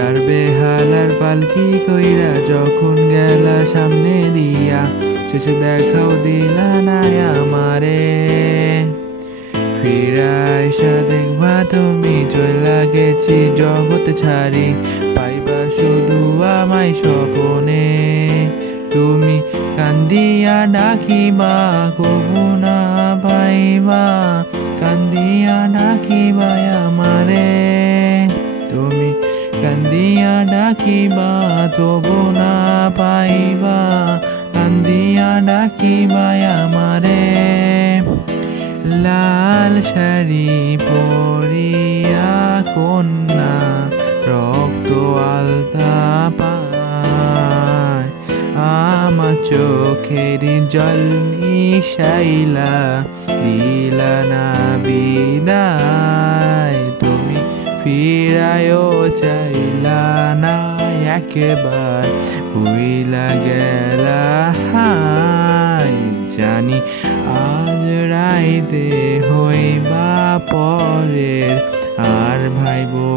চার বেহালার পালকি কইরা যখন গেলা সামনে দিয়া, শেষে দেখাও দিলা না আমারে। ফিরাইসা দেখবা তুমি চইলা গেছি জগৎ ছাড়ি, পাইবা শুধু আমায় স্বপনে। তুমি কান্দিয়া ডাকিবা কবু না পাইবা, কান্দিয়া ডাকিবা আমারে। তুমি কান্দিয়া ডাকিবা তবু না পাইবা, কান্দিয়া ডাকিবা আমারে। লাল শাড়ি পরিয়া কন্যা রক্ত আলতা পায়, আমার চোখের জল মিশাইলা দিলা না বিদায়। তুমি ফিরায়ও চাইলা না একেবার, হইলা গেলা হাই। জানি আজ রাইতে হইবা পরের, আর ভাইবো